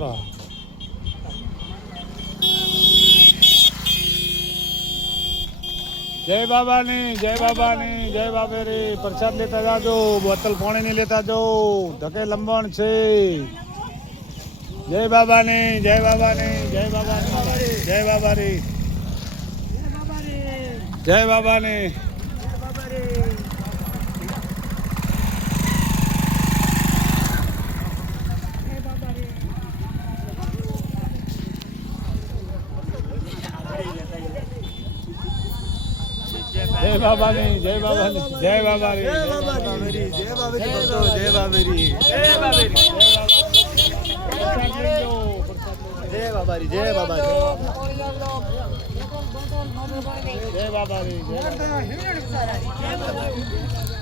ઉતરો જય બાબાની જય બાબેરી પ્રસાદ લેતા જાજો બોતલ પાણી ની લેતા જો ધકે લંબણ છે જય બાબાની જય બાબાની જય બાબાની જય બાબારી જય બાબાની જય બાબાની જય બાબાની જય બાબારી જય બાબારી જય બાબેરી જય બાબેરી જય બાબેરી જય બાબારી જય બાબારી જય બાબારી જય બાબારી